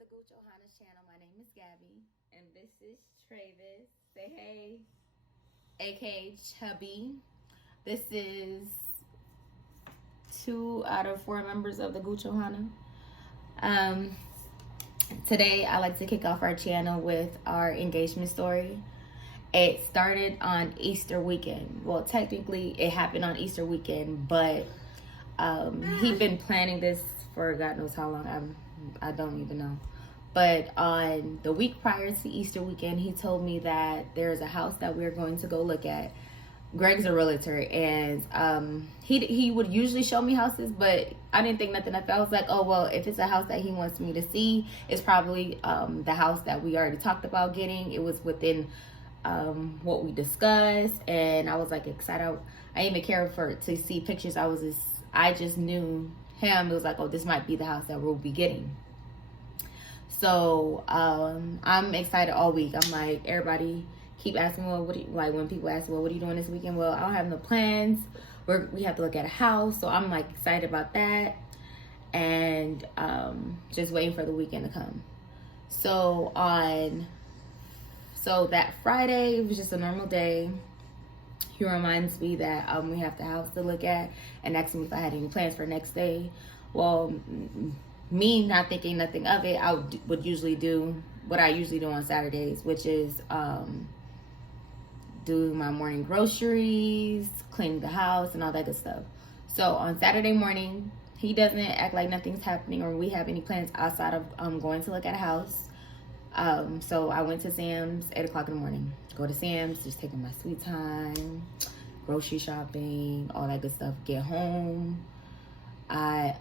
the Gucci Johanna's channel. My name is Gabby, and this is Travis. Say hey, aka Chubby. This is 2 out of 4 members of the Gucci Johanna. Today, I like to kick off our channel with our engagement story. It started on Easter weekend. Well, technically, it happened on Easter weekend, but he'd been planning this for God knows how long. I don't even know. But on the week prior to Easter weekend, he told me that there's a house that we're going to go look at. Greg's a realtor, and he would usually show me houses, but I didn't think nothing of it. I was like, oh, well, if it's a house that he wants me to see, it's probably the house that we already talked about getting. It was within what we discussed, and I was like excited. I didn't even care to see pictures. I just knew him. It was like, oh, this might be the house that we'll be getting. So I'm excited all week. I'm like, everybody keep asking, well, when people ask, well, what are you doing this weekend? Well, I don't have no plans. We have to look at a house. So I'm like excited about that, and just waiting for the weekend to come. So that Friday, it was just a normal day. He reminds me that we have the house to look at and asked me if I had any plans for next day. Well, me not thinking nothing of it, I would usually do what I usually do on Saturdays, which is do my morning groceries, clean the house, and all that good stuff. So on Saturday morning, he doesn't act like nothing's happening or we have any plans outside of going to look at a house. So I went to Sam's 8 o'clock in the morning. Go to Sam's, just taking my sweet time, grocery shopping, all that good stuff. Get home. I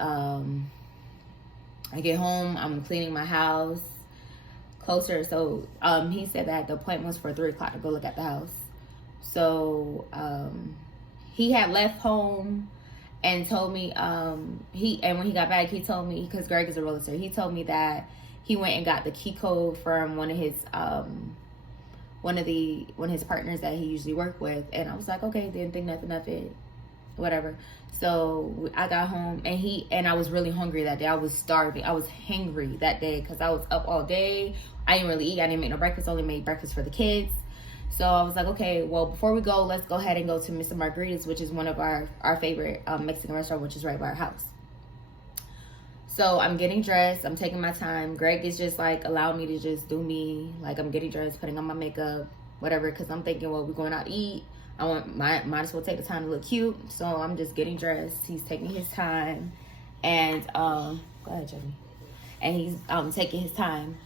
get home, I'm cleaning my house closer. So he said that the appointment was for 3 o'clock to go look at the house. So he had left home and told me when he got back, he told me, because Greg is a realtor, he told me that he went and got the key code from one of his partners that he usually worked with. And I was like, okay, didn't think nothing of it, whatever. So I got home, and I was really hungry that day. I was starving. I was hangry that day because I was up all day. I didn't really eat. I didn't make no breakfast. Only made breakfast for the kids. So I was like, okay, well, before we go, let's go ahead and go to Mr. Margarita's, which is one of our favorite Mexican restaurant, which is right by our house. So I'm getting dressed. I'm taking my time. Greg is just like, allow me to just do me. Like, I'm getting dressed, putting on my makeup, whatever, because I'm thinking, well, we're going out to eat. Might as well take the time to look cute. So I'm just getting dressed. He's taking his time, and go ahead, Jimmy. And he's taking his time,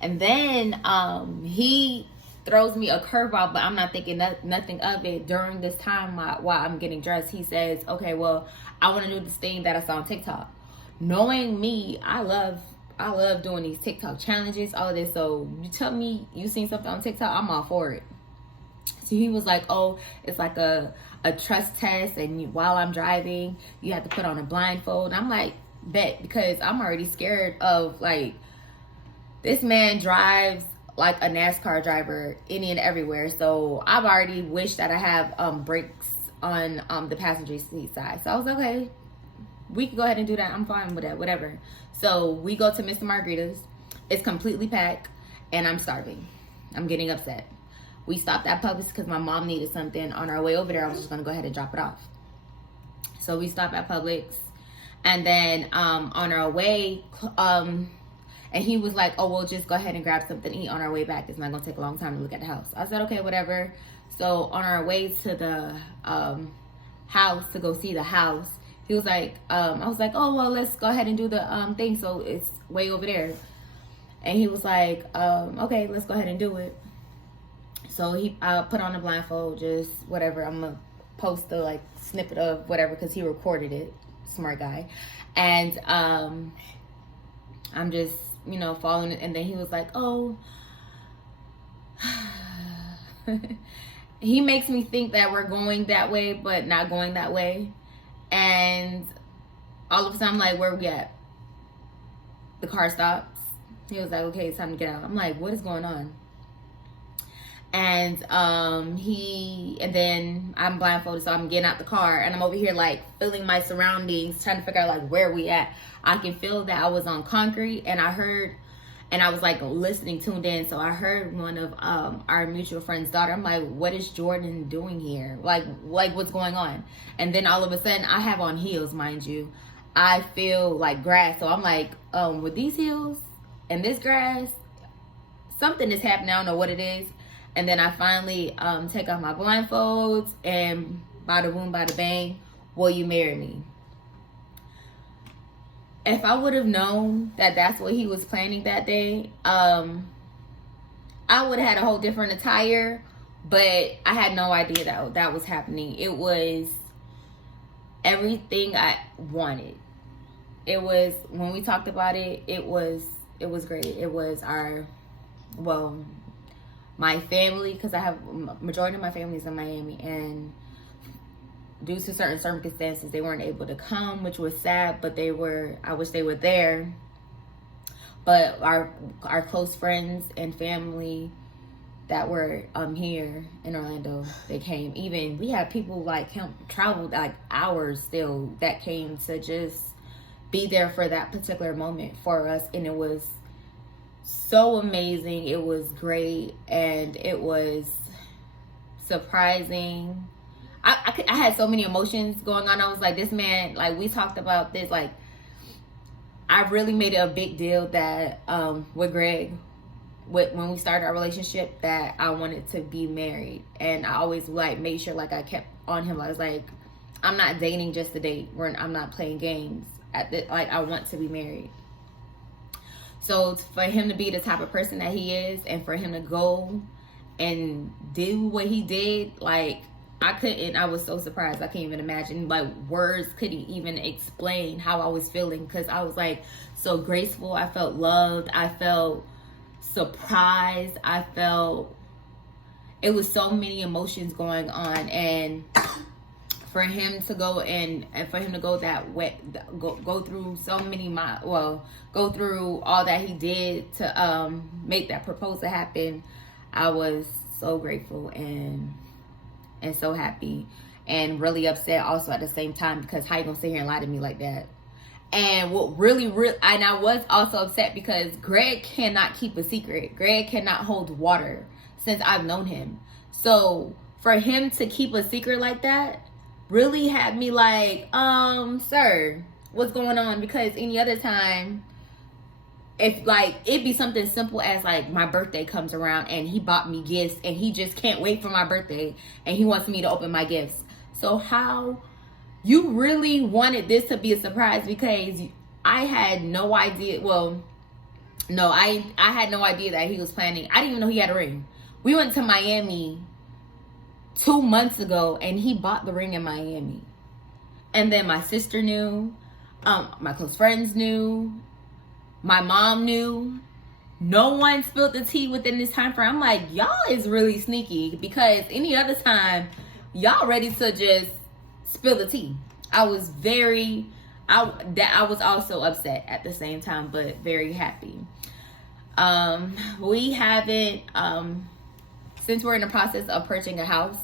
and then he throws me a curveball, but I'm not thinking nothing of it. During this time while I'm getting dressed, he says, okay, well, I want to do this thing that I saw on TikTok. Knowing me, I love doing these TikTok challenges, all of this. So you tell me you seen something on TikTok, I'm all for it. So he was like, oh, it's like a trust test, and while I'm driving, you have to put on a blindfold. I'm like, bet, because I'm already scared of, like, this man drives like a NASCAR driver any and everywhere. So I've already wished that I have brakes on the passenger seat side. So I was like, okay, we can go ahead and do that. I'm fine with that, whatever. So we go to Mr. Margarita's. It's completely packed, and I'm starving. I'm getting upset. We stopped at Publix because my mom needed something. On our way over there, I was just going to go ahead and drop it off. So we stopped at Publix. And then on our way, and he was like, oh, we'll just go ahead and grab something to eat on our way back. It's not going to take a long time to look at the house. I said, okay, whatever. So on our way to the house to go see the house, he was like, I was like, oh, well, let's go ahead and do the thing. So it's way over there. And he was like, okay, let's go ahead and do it. So he put on the blindfold, just whatever. I'm going to post the like snippet of whatever because he recorded it. Smart guy. And I'm just, following it. And then he was like, oh. He makes me think that we're going that way, but not going that way. And all of a sudden, I'm like, where are we at? The car stops. He was like, okay, it's time to get out. I'm like, what is going on? And then I'm blindfolded, so I'm getting out the car, and I'm over here like feeling my surroundings, trying to figure out like where we at. I can feel that I was on concrete, and I heard And I was like listening, tuned in. So I heard one of our mutual friend's daughter. I'm like, what is Jordan doing here? Like what's going on? And then all of a sudden, I have on heels, mind you. I feel like grass. So I'm like, with these heels and this grass, something is happening. I don't know what it is. And then I finally take off my blindfolds, and bada boom, bada bang, will you marry me? If I would have known that that's what he was planning that day, I would have had a whole different attire. But I had no idea that that was happening. It was everything I wanted. It was, when we talked about it, it was great. It was my family, because I have majority of my family is in Miami, and due to certain circumstances, they weren't able to come, which was sad, but I wish they were there. But our close friends and family that were here in Orlando, they came. Even we had people like traveled like hours still that came to just be there for that particular moment for us. And it was so amazing. It was great, and it was surprising. I had so many emotions going on. I was like, this man, like, we talked about this, like, I really made it a big deal that with Greg, when we started our relationship, that I wanted to be married. And I always like made sure like I kept on him. I was like, I'm not dating just to date. I'm not playing games. Like, I want to be married. So for him to be the type of person that he is, and for him to go and do what he did, like, I was so surprised. I can't even imagine, like, words couldn't even explain how I was feeling, because I was like so graceful. I felt loved. I felt surprised. I felt, it was so many emotions going on. And for him to go and for him to go that way, go through so many go through all that he did to make that proposal happen, I was so grateful and so happy, and really upset also at the same time, because how you gonna sit here and lie to me like that? And what really, and I was also upset because Greg cannot keep a secret. Greg cannot hold water since I've known him. So for him to keep a secret like that really had me like, sir, what's going on? Because any other time, if like it'd be something simple as like my birthday comes around and he bought me gifts and he just can't wait for my birthday and he wants me to open my gifts. So how you really wanted this to be a surprise? Because I had no idea. Well, no, I had no idea that he was planning. I didn't even know he had a ring. We went to Miami 2 months ago and he bought the ring in Miami. And then my sister knew, my close friends knew, my mom knew. No one spilled the tea within this time frame. I'm like, y'all is really sneaky, because any other time, y'all ready to just spill the tea. I was also upset at the same time, but very happy. We haven't, since we're in the process of purchasing a house,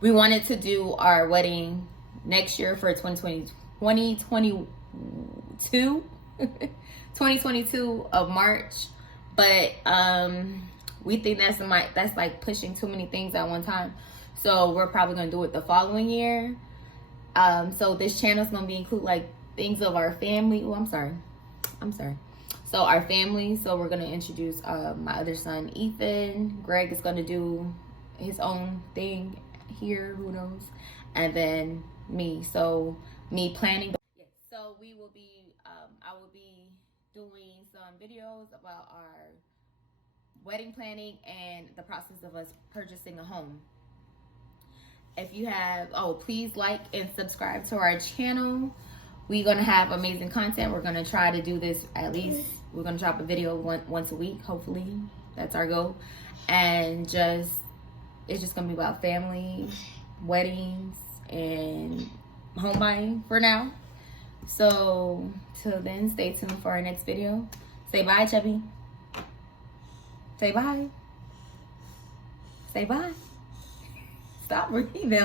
we wanted to do our wedding next year for 2022 of March, but we think that's like pushing too many things at one time, so we're probably gonna do it the following year. So this channel is gonna be include like things of our family. Oh, I'm sorry. So our family. So we're gonna introduce my other son Ethan. Greg is gonna do his own thing here, who knows, and then me. So me planning. So we will be I will be doing some videos about our wedding planning and the process of us purchasing a home. If you have, please like and subscribe to our channel. We're gonna have amazing content. We're gonna try to do this, at least we're gonna drop a video once a week, hopefully. That's our goal. And it's just gonna be about family, weddings, and home buying for now. So till then, stay tuned for our next video. Say bye, Chubby. Say bye. Say bye. Stop breathing.